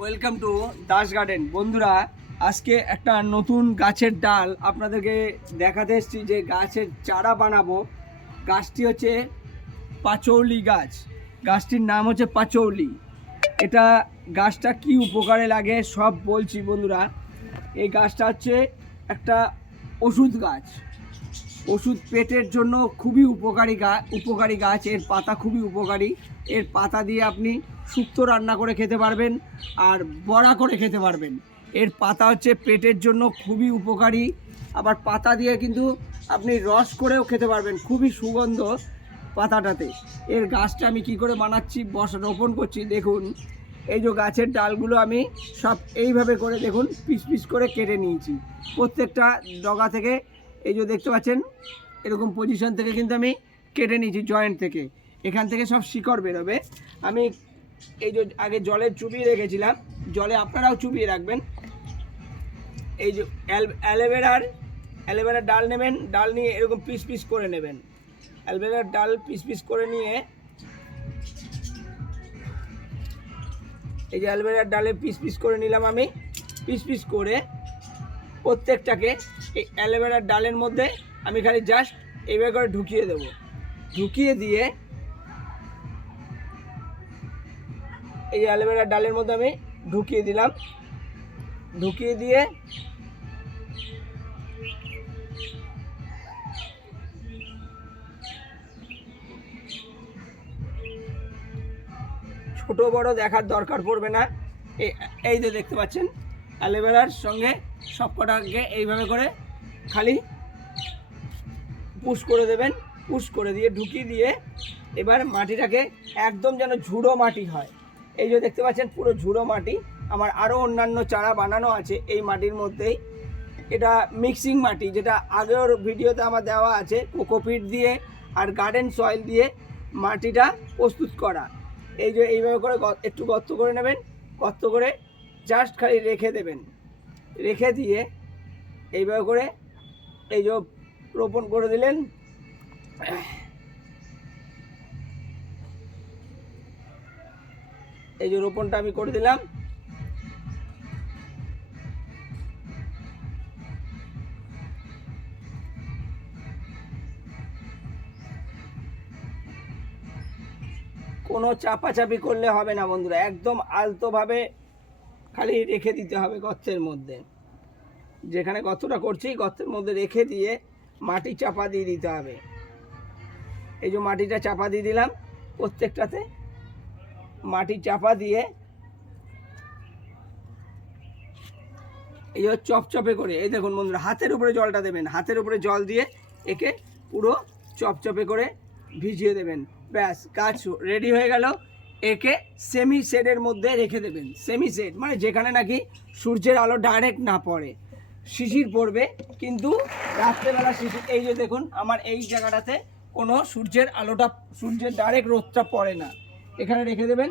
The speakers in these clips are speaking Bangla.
ওয়েলকাম টু দাস গার্ডেন বন্ধুরা, আজকে একটা নতুন গাছের ডাল আপনাদেরকে দেখাতে এসেছি যে গাছের চারা বানাবো। গাছটি হচ্ছে পাচৌলি গাছ। গাছটির নাম হচ্ছে পাচৌলি। এটা গাছটা কি উপকারে লাগে সব বলছি বন্ধুরা। এই গাছটা হচ্ছে একটা ওষুধ গাছ। ওষুধ পেটের জন্য খুবই উপকারী গা, উপকারী গাছ, এর পাতা খুবই উপকারী। এর পাতা দিয়ে আপনি শুক্তো রান্না করে খেতে পারবেন আর বড়া করে খেতে পারবেন। এর পাতা হচ্ছে পেটের জন্য খুবই উপকারী। আবার পাতা দিয়ে কিন্তু আপনি রস করেও খেতে পারবেন, খুবই সুগন্ধ পাতাটাতে। এর গাছটা আমি কি করে বানাচ্ছি, বস, রোপণ করছি, দেখুন। এই যে গাছের ডালগুলো আমি সব এইভাবে করে দেখুন, পিস পিস করে কেটে নিয়েছি। প্রত্যেকটা ডগা থেকে এই যে দেখতে পাচ্ছেন, এরকম পজিশন থেকে কিন্তু আমি কেটে নিয়েছি জয়েন্ট থেকে। এখান থেকে সব শিকড় বেরোবে। আমি এই যে আগে জলে চুবিয়ে রেখেছিলাম, জলে আপনারাও চুবিয়ে রাখবেন। এই যে অ্যালোভেরার অ্যালোভেরার ডাল নেবেন, ডাল নিয়ে এরকম পিস পিস করে নেবেন। অ্যালোভেরার ডাল পিস পিস করে নিয়ে এই যে অ্যালোভেরার ডালে পিস পিস করে নিলাম আমি। পিস পিস করে প্রত্যেকটাকে এই অ্যালোভেরার ডালের মধ্যে আমি খালি জাস্ট এইভাবে করে ঢুকিয়ে দেবো। ঢুকিয়ে দিয়ে এই অ্যালোভেরার ডালের মধ্যে আমি ঢুকিয়ে দিলাম। ঢুকিয়ে দিয়ে ছোট বড় দেখার দরকার পড়বে না। এই এই যে দেখতে পাচ্ছেন অ্যালোভেরার সঙ্গে সব কটাকে এইভাবে করে খালি পুশ করে দেবেন, পুশ করে দিয়ে ঢুকিয়ে দিয়ে এবার মাটিটাকে একদম যেন ঝুড়ো মাটি হয়। এই যে দেখতে পাচ্ছেন পুরো ঝুড়ো মাটি। আমার আরও অন্যান্য চারা বানানো আছে এই মাটির মধ্যেই। এটা মিক্সিং মাটি, যেটা আগের ভিডিওতে আমার দেওয়া আছে, কোকোপিট দিয়ে আর গার্ডেন সয়েল দিয়ে মাটিটা প্রস্তুত করা। এই যে এইভাবে করে একটু গর্ত করে নেবেন, গর্ত করে জাস্ট খালি রেখে দেবেন। রেখে দিয়ে এইভাবে করে এই যে রোপণ করে দিলেন। এই যে রোপণটা আমি করে দিলাম। কোনো চাপাচাপি করলে হবে না বন্ধুরা, একদম আলতোভাবে খালি রেখে দিতে হবে গর্তের মধ্যে। যেখানে গর্তটা করছি, গর্তের মধ্যে রেখে দিয়ে মাটি চাপা দিয়ে দিতে হবে। এই যে মাটিটা চাপা দিয়ে দিলাম, প্রত্যেকটাতে মাটি চাপা দিয়ে এই যে চপচপে করে, এই দেখুন বন্ধুরা, হাতের উপরে জলটা দেবেন, হাতের উপরে জল দিয়ে একে পুরো চপচপে করে ভিজিয়ে দেবেন। ব্যাস গাছ রেডি হয়ে গেল। একে সেমি শেডের মধ্যে রেখে দেবেন। সেমি শেড মানে যেখানে নাকি সূর্যের আলো ডাইরেক্ট না পড়ে। শিশির পড়বে, কিন্তু রাত্রেবেলা শিশির এই যে দেখুন, আমার এই জায়গাটাতে কোনো সূর্যের আলোটা, সূর্যের ডাইরেক্ট রোদটা পড়ে না। এখানে রেখে দেবেন।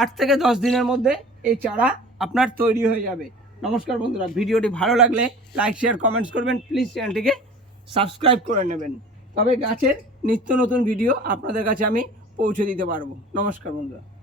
আট থেকে দশ দিনের মধ্যে এই চারা আপনার তৈরি হয়ে যাবে। নমস্কার বন্ধুরা, ভিডিওটি ভালো লাগলে লাইক শেয়ার কমেন্টস করবেন। প্লিজ চ্যানেলটিকে সাবস্ক্রাইব করে নেবেন। তবে গাছের নিত্য নতুন ভিডিও আপনাদের কাছে আমি পৌঁছে দিতে পারব। নমস্কার বন্ধুরা।